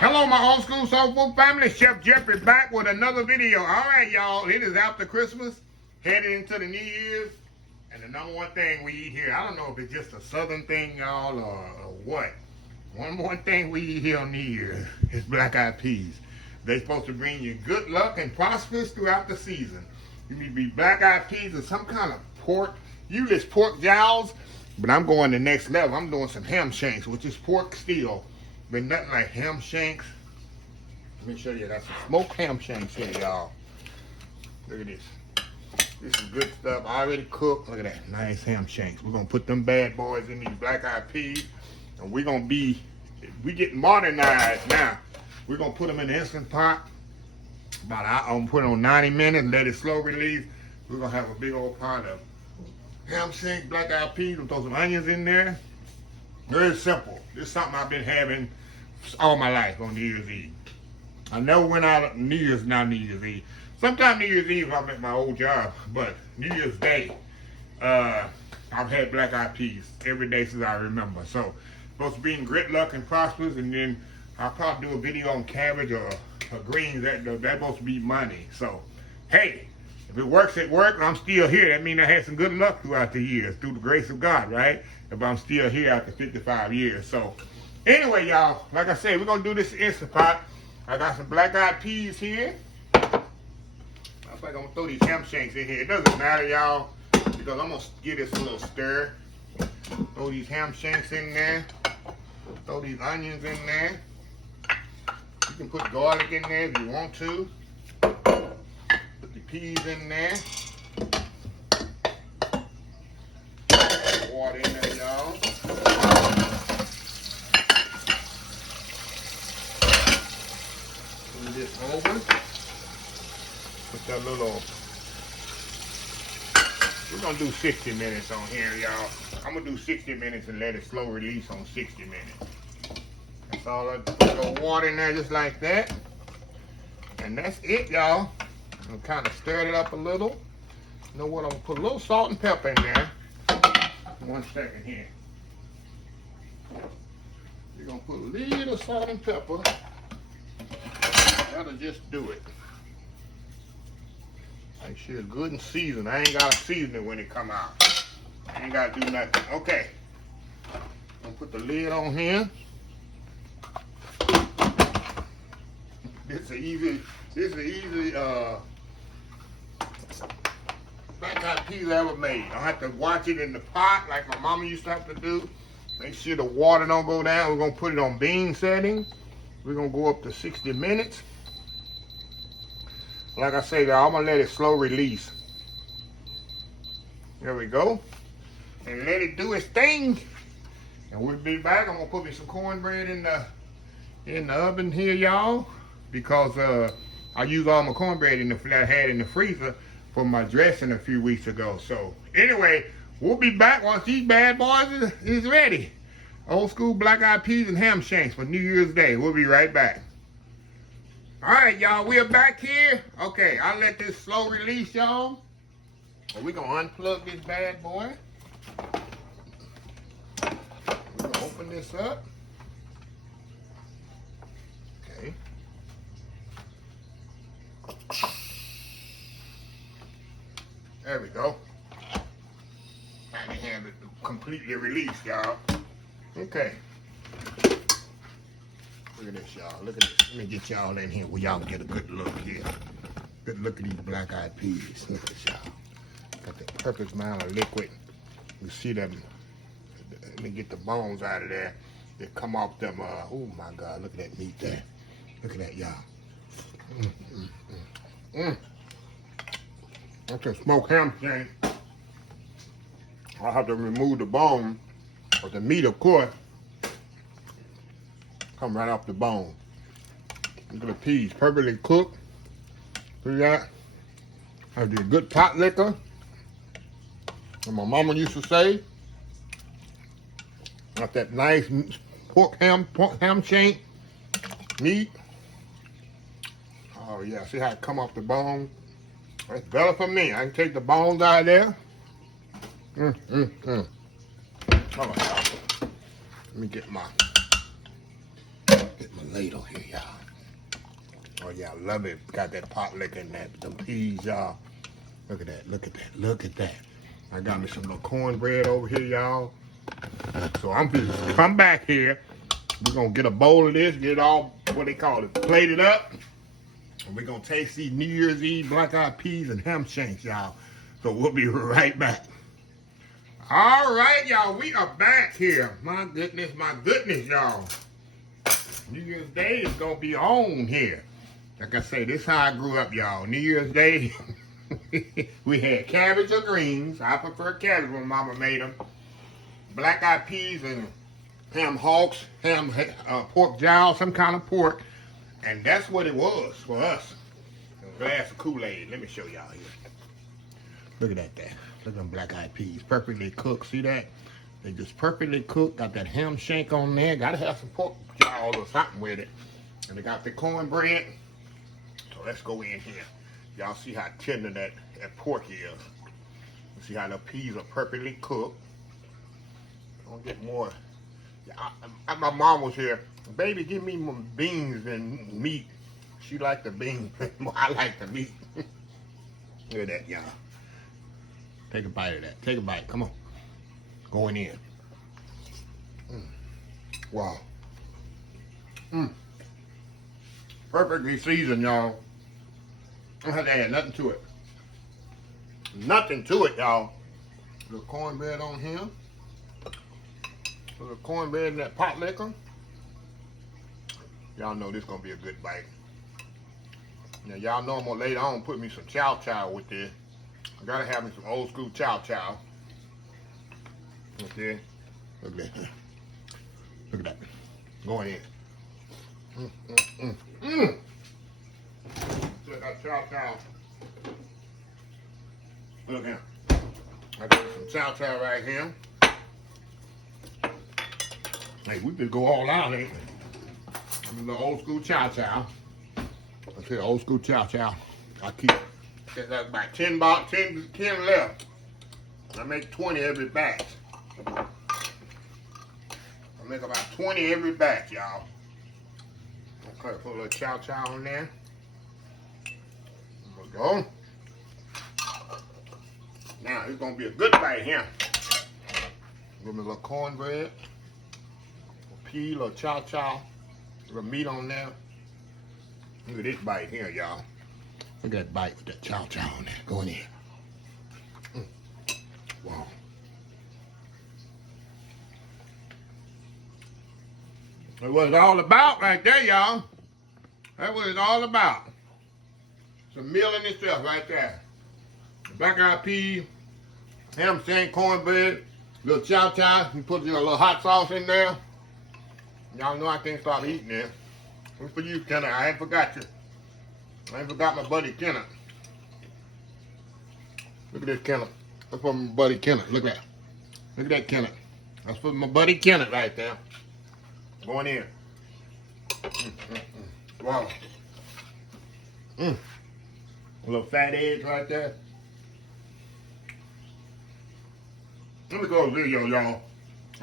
Hello, my old school soul food family. Chef Jeffrey back with another video. All right, y'all. It is after Christmas, headed into the New Year's, and the number one thing we eat here, I don't know if it's just a southern thing, y'all, or what. One thing we eat here on New Year's is black-eyed peas. They're supposed to bring you good luck and prosperous throughout the season. You need to be black-eyed peas or some kind of pork. Usually it's pork jowls, but I'm going the next level. I'm doing some ham shanks, which is pork still. But nothing like ham shanks. Let me show you. That's some smoked ham shanks here, y'all. Look at this. This is good stuff. Already cooked. Look at that. Nice ham shanks. We're going to put them bad boys in these black-eyed peas. And we're going to be, we get modernized now. We're going to put them in the Instant Pot. I'm going to put it on 90 minutes, let it slow release. We're going to have a big old pot of ham shanks, black-eyed peas. We'll throw some onions in there. Very simple. This is something I've been having all my life on New Year's Eve. I never went out on New Year's Eve. Sometimes New Year's Eve I'm at my old job, but New Year's Day, I've had black-eyed peas every day since I remember. So, supposed to be in great luck and prosperous, and then I'll probably do a video on cabbage or greens. That's supposed to be money. So, hey, if it works, it works, and I'm still here. That means I had some good luck throughout the years, through the grace of God, right? If I'm still here after 55 years. So, anyway, y'all, like I said, we're going to do this Instant Pot. I got some black-eyed peas here. I think I'm going to throw these ham shanks in here. It doesn't matter, y'all, because I'm going to give this a little stir. Throw these ham shanks in there. Throw these onions in there. You can put garlic in there if you want to. Put the peas in there. Water in there, y'all. Move this over. Put that little. We're gonna do 60 minutes on here, y'all. I'm gonna do 60 minutes and let it slow release on 60 minutes. That's all. I put a little water in there just like that, and that's it, y'all. I'm kind of stir it up a little. You know what? I'm gonna put a little salt and pepper in there. 1 second here. You're gonna put a little salt and pepper. That'll just do it. Make sure it's good and seasoned. I ain't gotta season it when it come out. I ain't gotta do nothing. Okay. I'm gonna put the lid on here. This is easy black-eyed peas I ever made. I don't have to watch it in the pot like my mama used to have to do. Make sure the water don't go down. We're gonna put it on bean setting. We're gonna go up to 60 minutes. Like I said, I'm gonna let it slow release. There we go. And let it do its thing. And we'll be back. I'm gonna put me some cornbread in the oven here, y'all, because I used all my cornbread that I had in the freezer for my dressing a few weeks ago. So anyway, we'll be back once these bad boys is ready. Old school black-eyed peas and ham shanks for New Year's Day. We'll be right back. All right, y'all, we're back here. Okay, I'll let this slow release, y'all. And we're gonna unplug this bad boy. We're gonna open this up. Okay. There we go. I can have it completely released, y'all. Okay. Look at this, y'all. Look at this. Let me get y'all in here where y'all can get a good look here. Good look at these black-eyed peas. Look at this, y'all. Got the perfect amount of liquid. You see them. Let me get the bones out of there. They come off them. Oh my God! Look at that meat there. Look at that, y'all. That's a smoked ham shank. I'll have to remove the bone, but the meat, of course, come right off the bone. Look at the peas, perfectly cooked. See that? I did good pot liquor. And my mama used to say, got that nice pork ham shank meat. Oh yeah, see how it come off the bone? That's better for me. I can take the bones out of there. All right, let me get my ladle here, y'all. Oh, yeah, I love it. Got that pot liquor in that. Them peas, y'all. Look at that, look at that, look at that. I got me some little cornbread over here, y'all. So if I'm back here, we're gonna get a bowl of this, get it all, what they call it, plated up. And we're gonna taste these New Year's Eve black-eyed peas and ham shanks, y'all. So we'll be right back. All right, y'all, we are back here. My goodness, y'all. New Year's Day is gonna be on here. Like I say, this is how I grew up, y'all. New Year's Day, we had cabbage or greens. I prefer cabbage when Mama made them. Black-eyed peas and ham hocks, pork jowl, some kind of pork. And that's what it was for us. A glass of Kool-Aid. Let me show y'all here. Look at that there. Look at them black-eyed peas. Perfectly cooked. See that? They just perfectly cooked. Got that ham shank on there. Got to have some pork jowl or something with it. And they got the cornbread. So let's go in here. Y'all see how tender that pork is. You see how the peas are perfectly cooked. Don't get more. My mom was here. Baby, give me more beans and meat. She liked the beans. I like the meat. Look at that, y'all. Take a bite of that. Take a bite. Come on. Going in. Wow. Perfectly seasoned, y'all. I don't have to add nothing to it. Nothing to it, y'all. The cornbread on here. The cornbread and that pot liquor. Y'all know this gonna be a good bite. Now y'all know I'm gonna later on put me some chow with this. I gotta have me some old school chow. Okay. Look at that. Look at that. Going in. Look at chow. Look here. I got some chow right here. Hey, we could go all out, ain't we? The old school chow. I say old school chow. I keep about 10 left. I make 20 every batch. I make about 20 every batch, y'all. Okay, put a little chow on there. There we go. Now it's gonna be a good bite here. Give me a little cornbread. Peel or chow, with meat on there. Look at this bite here, y'all. Look at that bite with that chow on there. Going in. Wow. That's what it's all about right there, y'all. That's what it's all about. It's a meal in itself right there. Black-eyed peas, ham shank, cornbread, little chow. You put a little hot sauce in there. Y'all know I can't stop eating it. It's for you, Kenneth. I ain't forgot you. I ain't forgot my buddy Kenneth. Look at this Kenneth. That's for my buddy Kenneth. Look at that. Look at that Kenneth. That's for my buddy Kenneth right there. Going in. Wow. A little fat egg right there. Let me go to the video, y'all.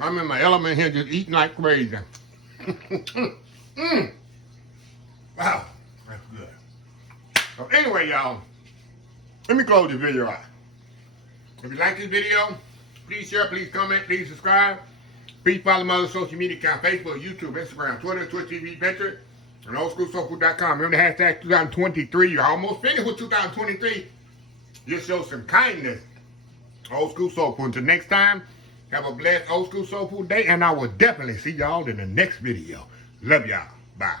I'm in my element here just eating like crazy. Wow, that's good. So anyway, y'all, let me close this video out. If you like this video, please share, please comment, please subscribe. Please follow my other social media account, Facebook, YouTube, Instagram, Twitter, Twitch TV, Venture, and oldschoolsoulfood.com. Remember the hashtag 2023. You're almost finished with 2023. Just show some kindness. Old School Soul Food. Until next time, have a blessed Old School Soul Food day, and I will definitely see y'all in the next video. Love y'all. Bye.